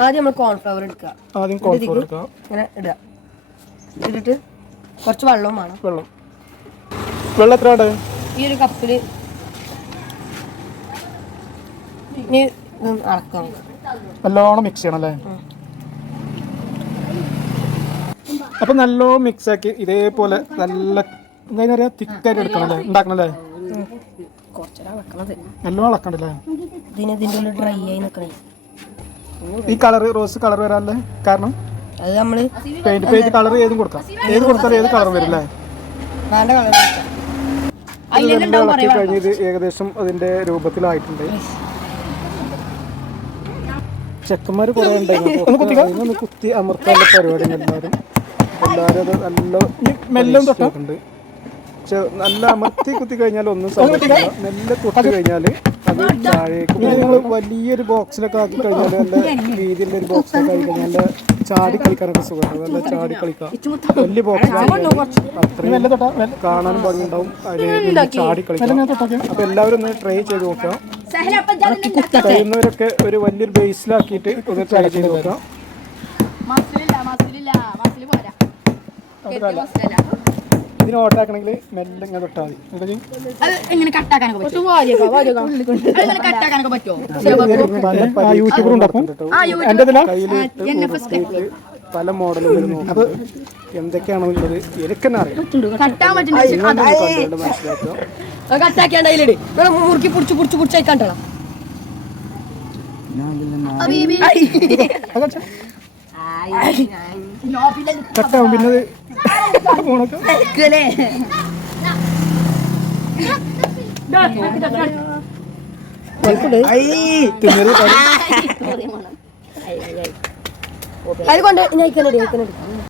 ആദ്യം നമ്മൾ കോൺഫ്ലവർ എടുക്കുക. ആദ്യം കോൺഫ്ലവർ എടുക്കുക. ഇങ്ങനെ ഇടുക. ഇട്ടിട്ട് കുറച്ച് വെള്ളവും വേണം. വെള്ളം എത്ര ഉണ്ട്? ഈ ഒരു കപ്പിൽ ഇനി അളക്കാം. നല്ലോണം മിക്സ് ചെയ്യണം അല്ലേ? അപ്പം നല്ലോണം മിക്സ് ആക്കി ഇതേപോലെ നല്ല എന്താ പറയുക തിക്കായിട്ട് എടുക്കണം അല്ലേ? ഉണ്ടാക്കണം അല്ലേ? നല്ലോണം ഇളക്കണ്ടല്ലേ? ഇതിൻ്റെ ഉള്ളിൽ ഡ്രൈ ആയി നിൽക്കണേ. ഈ കളർ റോസ് കളർ വരാനല്ലേ കാരണം? അത് നമ്മൾ പെയിന്റ് കളർ ഏതും കൊടുക്കാം. ഏത് കൊടുത്താലും ഏത് കളർ വരും അല്ലേ? വേണ്ട കളർ ഇളക്കി കഴിഞ്ഞത് ഏകദേശം അതിന്റെ രൂപത്തിലായിട്ടുണ്ട്. ചെക്കന്മാർ കുറെ ഉണ്ടായിരുന്നു. കുത്തി അമർത്താനുള്ള പരിപാടി എല്ലാവരും അത് നല്ല മെല്ലും തൊട്ടുണ്ട്. പക്ഷെ നല്ല അമർത്തി കുത്തി കഴിഞ്ഞാൽ ഒന്നും സംഭവിക്കില്ല. മെല്ലെ തൊട്ട് കഴിഞ്ഞാൽ അത് താഴേക്ക് വലിയൊരു ബോക്സിലൊക്കെ ആക്കി കഴിഞ്ഞാൽ നല്ല രീതിയിലുള്ള ഒരു ബോക്സിലൊക്കെ ആക്കി കഴിഞ്ഞാൽ നല്ല ചാടി കളിക്കാനൊക്കെ സുഖമാണ്. നല്ല ചാടി കളിക്കാം. വലിയ ബോക്സിലാക്കി അത്രയും കാണാനും ഭംഗിയുണ്ടാവും. അതിന് ചാടി കളിക്കാം. അപ്പൊ എല്ലാവരും ഒന്ന് ട്രൈ ചെയ്ത് നോക്കാം. കഴിയുന്നവരൊക്കെ ഒരു വലിയൊരു ബേസിലാക്കിയിട്ട് ഒന്ന് ട്രൈ ചെയ്ത് നോക്കാം. ഇതിന് ഓർഡറാക്കണമെങ്കിൽ മെല്ലെ ഇങ്ങനെ തൊട്ടാൽ മതി. യൂട്യൂബർ ഉണ്ടാക്കും. എൻ്റെ കയ്യിൽ പല മോഡലും വരുന്നു. അത് എന്തൊക്കെയാണെന്നുള്ളത് എനിക്ക് തന്നെ അറിയാം. മുറുക്കി പിടിച്ച് പിടിച്ച് പിടിച്ചേക്കാണ്ടോ കട്ടാവും. പിന്നെ അതുകൊണ്ട്